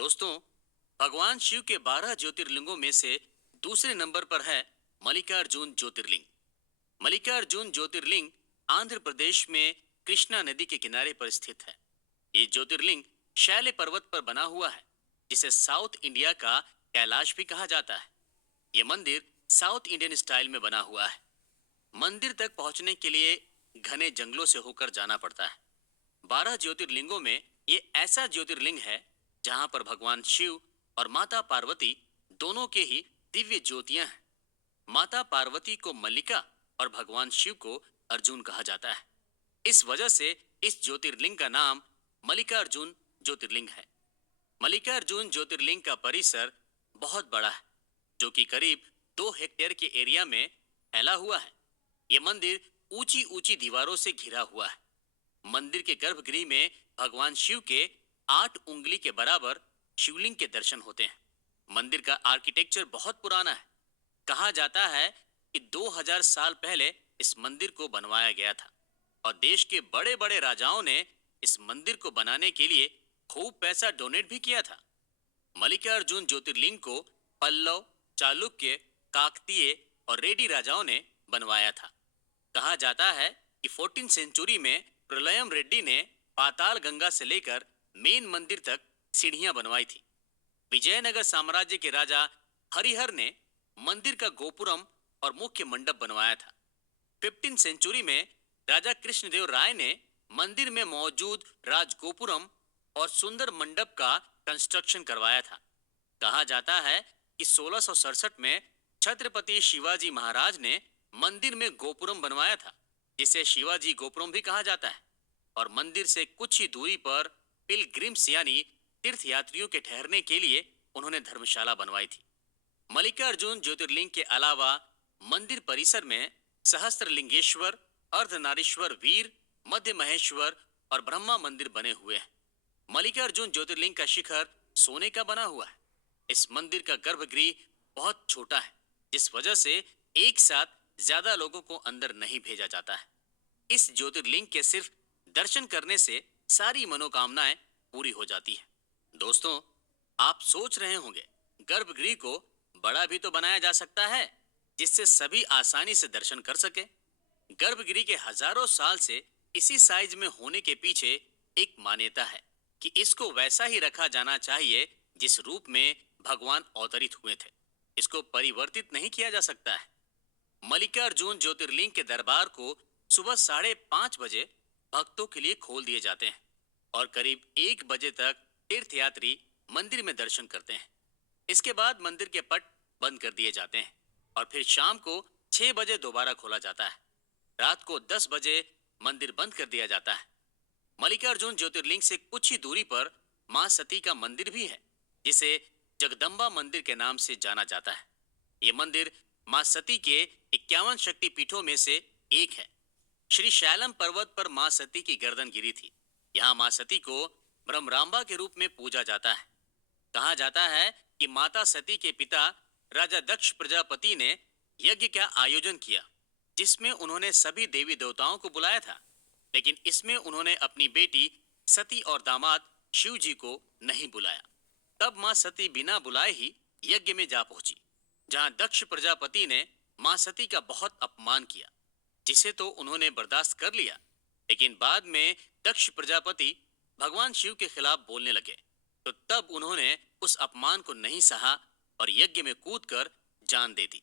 दोस्तों, भगवान शिव के 12 ज्योतिर्लिंगों में से दूसरे नंबर पर है मल्लिकार्जुन ज्योतिर्लिंग। मल्लिकार्जुन ज्योतिर्लिंग आंध्र प्रदेश में कृष्णा नदी के किनारे पर स्थित है। ये ज्योतिर्लिंग शैल पर्वत पर बना हुआ है, जिसे साउथ इंडिया का कैलाश भी कहा जाता है। ये मंदिर साउथ इंडियन स्टाइल में बना हुआ है। मंदिर तक पहुंचने के लिए घने जंगलों से होकर जाना पड़ता है। 12 ज्योतिर्लिंगों में ये ऐसा ज्योतिर्लिंग है जहां पर भगवान शिव और माता पार्वती दोनों के ही दिव्य ज्योतियां हैं। माता पार्वती को मल्लिका और भगवान शिव को अर्जुन कहा जाता है। इस वजह से इस ज्योतिर्लिंग का नाम मल्लिकार्जुन ज्योतिर्लिंग है। मल्लिकार्जुन ज्योतिर्लिंग का परिसर बहुत बड़ा है, जो कि करीब 2 हेक्टेयर के एरिया में फैला हुआ है। ये मंदिर ऊंची ऊंची दीवारों से घिरा हुआ है। मंदिर के गर्भगृह में भगवान शिव के 8 उंगली के बराबर शिवलिंग के दर्शन होते हैं। मंदिर का आर्किटेक्चर बहुत पुराना है। कहा जाता है कि 2000 साल पहले इस मंदिर को बनवाया गया था और देश के बड़े बड़े राजाओं ने इस मंदिर को बनाने के लिए खूब पैसा डोनेट भी किया था। मल्लिकार्जुन ज्योतिर्लिंग को पल्लव, चालुक्य, काकतीय और रेड्डी राजाओं ने बनवाया था। कहा जाता है कि 14 सेंचुरी में प्रलयम रेड्डी ने पाताल गंगा से लेकर मेन मंदिर तक सीढ़ियां बनवाई थी। विजयनगर साम्राज्य के राजा हरिहर ने मंदिर का गोपुरम और मुख्य मंडप बनवाया था। 15 सेंचुरी में राजा कृष्णदेव राय ने मंदिर में मौजूद राजगोपुरम और सुंदर मंडप का कंस्ट्रक्शन करवाया था। कहा जाता है कि 1667 में छत्रपति शिवाजी महाराज ने मंदिर में गोपुरम बनवाया था, जिसे शिवाजी गोपुरम भी कहा जाता है। और मंदिर से कुछ ही दूरी पर पिलग्रिम्स यानी तीर्थ यात्रियों के ठहरने के लिए उन्होंने धर्मशाला बनवाई थी। मल्लिकार्जुन ज्योतिर्लिंग के अलावा मंदिर परिसर में सहस्त्रलिंगेश्वर, अर्धनारीश्वर वीर, मध्य महेश्वर और ब्रह्मा मंदिर बने हुए हैं। मल्लिकार्जुन ज्योतिर्लिंग का शिखर सोने का बना हुआ है। इस मंदिर का गर्भगृह बहुत छोटा है, जिस वजह से एक साथ ज्यादा लोगों को अंदर नहीं भेजा जाता है। इस ज्योतिर्लिंग के सिर्फ दर्शन करने से सारी मनोकामनाएं पूरी हो जाती है। दोस्तों, आप सोच रहे होंगे, गर्भगृह को बड़ा भी तो बनाया जा सकता है, जिससे सभी आसानी से दर्शन कर सके। गर्भगृह के हजारों साल से इसी साइज में होने के पीछे एक मान्यता है कि इसको वैसा ही रखा जाना चाहिए जिस रूप में भगवान अवतरित हुए थे। इसको परिवर्तित नहीं किया जा सकता है। मल्लिकार्जुन ज्योतिर्लिंग के दरबार को सुबह 5:30 बजे भक्तों के लिए खोल दिए जाते हैं और करीब 1 बजे तक तीर्थयात्री मंदिर में दर्शन करते हैं। इसके बाद मंदिर के पट बंद कर दिए जाते हैं और फिर शाम को 6 बजे दोबारा खोला जाता है। रात को 10 बजे मंदिर बंद कर दिया जाता है। मल्लिकार्जुन ज्योतिर्लिंग से कुछ ही दूरी पर मां सती का मंदिर भी है, जिसे जगदम्बा मंदिर के नाम से जाना जाता है। ये मंदिर मां सती के 51 शक्ति पीठों में से एक है। श्री शैलम पर्वत पर मां सती की गर्दन गिरी थी। यहाँ मां सती को ब्रह्मरांबा के रूप में पूजा जाता है। कहा जाता है कि माता सती के पिता राजा दक्ष प्रजापति ने यज्ञ का आयोजन किया, जिसमें उन्होंने सभी देवी देवताओं को बुलाया था, लेकिन इसमें उन्होंने अपनी बेटी सती और दामाद शिव जी को नहीं बुलाया। तब मां सती बिना बुलाए ही यज्ञ में जा पहुंची, जहां दक्ष प्रजापति ने मां सती का बहुत अपमान किया, जिसे तो उन्होंने बर्दाश्त कर लिया, लेकिन बाद में दक्ष प्रजापति भगवान शिव के खिलाफ बोलने लगे, तो तब उन्होंने उस अपमान को नहीं सहा और यज्ञ में कूदकर जान दे दी।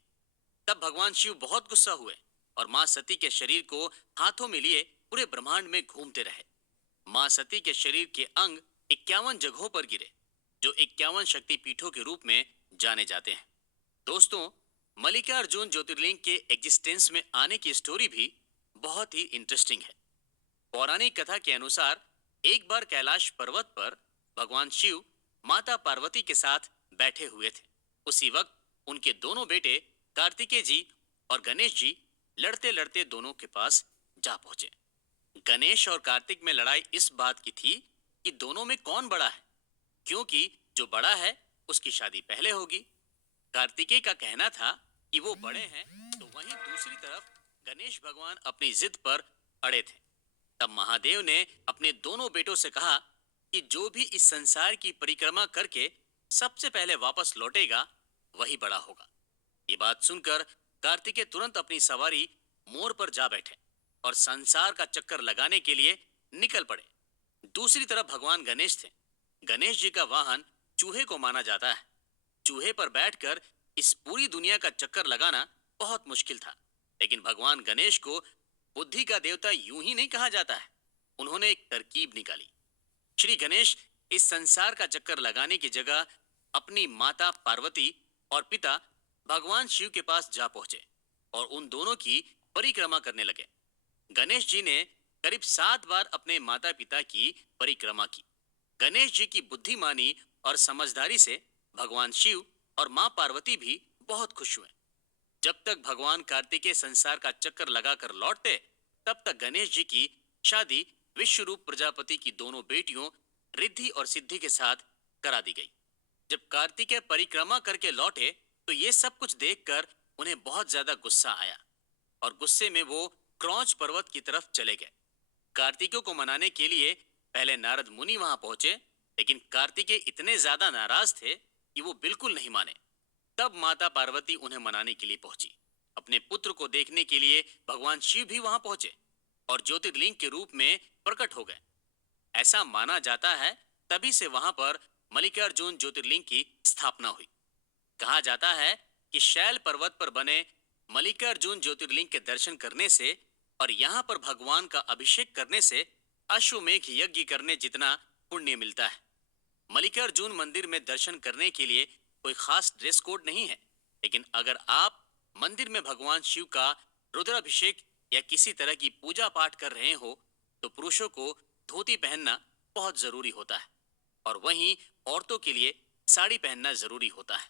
तब भगवान शिव बहुत गुस्सा हुए और मां सती के शरीर को हाथों में लिए पूरे ब्रह्मांड में घूमते रहे। मां सती के शरीर के अंग 51 जगहों पर गिरे, जो 51 शक्ति पीठों के रूप में जाने जाते हैं। दोस्तों, मल्लिकार्जुन ज्योतिर्लिंग के एग्जिस्टेंस में आने की स्टोरी भी बहुत ही इंटरेस्टिंग है। पौराणिक कथा के अनुसार एक बार कैलाश पर्वत पर भगवान शिव माता पार्वती के साथ बैठे हुए थे। उसी वक्त उनके दोनों बेटे कार्तिकेय जी और गणेश जी लड़ते लड़ते दोनों के पास जा पहुंचे। गणेश और कार्तिक में लड़ाई इस बात की थी कि दोनों में कौन बड़ा है, क्योंकि जो बड़ा है उसकी शादी पहले होगी। कार्तिकेय का कहना था कि वो बड़े हैं, तो वहीं दूसरी तरफ गणेश भगवान अपनी जिद पर अड़े थे। तब महादेव ने अपने दोनों बेटों से कहा कि जो भी इस संसार की परिक्रमा करके सबसे पहले वापस लौटेगा वही बड़ा होगा। ये बात सुनकर कार्तिकेय तुरंत अपनी सवारी मोर पर जा बैठे और संसार का चक्कर लगाने के लिए निकल पड़े। दूसरी तरफ भगवान गणेश थे। गणेश जी का वाहन चूहे को माना जाता है। चूहे पर बैठकर इस पूरी दुनिया का चक्कर लगाना बहुत मुश्किल था, लेकिन भगवान गणेश को बुद्धि का देवता यूं ही नहीं कहा जाता है। उन्होंने एक तरकीब निकाली। श्री गणेश इस संसार का चक्कर लगाने की जगह अपनी माता पार्वती और पिता भगवान शिव के पास जा पहुंचे और उन दोनों की परिक्रमा करने लगे। गणेश जी ने करीब 7 बार अपने माता पिता की परिक्रमा की। गणेश जी की बुद्धिमानी और समझदारी से भगवान शिव और मां पार्वती भी बहुत खुश हुए। जब तक भगवान कार्तिकेय संसार का चक्कर लगाकर लौटते, तब तक गणेश जी की शादी विश्वरूप प्रजापति की दोनों बेटियों रिद्धि और सिद्धि के साथ करा दी गई। जब कार्तिकेय परिक्रमा करके लौटे तो ये सब कुछ देखकर उन्हें बहुत ज्यादा गुस्सा आया और गुस्से में वो क्रौंच पर्वत की तरफ चले गए। कार्तिकेय को मनाने के लिए पहले नारद मुनि वहां पहुंचे, लेकिन कार्तिकेय इतने ज्यादा नाराज थे कि वो बिल्कुल नहीं माने। तब माता पार्वती उन्हें मनाने के लिए पहुंची। अपने पुत्र को देखने के लिए भगवान शिव भी वहां पहुंचे और ज्योतिर्लिंग के रूप में प्रकट हो गए। ऐसा माना जाता है तभी से वहां पर मल्लिकार्जुन ज्योतिर्लिंग की स्थापना हुई। कहा जाता है कि शैल पर्वत पर बने मल्लिकार्जुन ज्योतिर्लिंग के दर्शन करने से और यहाँ पर भगवान का अभिषेक करने से अश्वमेघ यज्ञ करने जितना पुण्य मिलता है। मल्लिकार्जुन मंदिर में दर्शन करने के लिए कोई खास ड्रेस कोड नहीं है, लेकिन अगर आप मंदिर में भगवान शिव का रुद्राभिषेक या किसी तरह की पूजा पाठ कर रहे हो तो पुरुषों को धोती पहनना बहुत जरूरी होता है और वहीं औरतों के लिए साड़ी पहनना जरूरी होता है।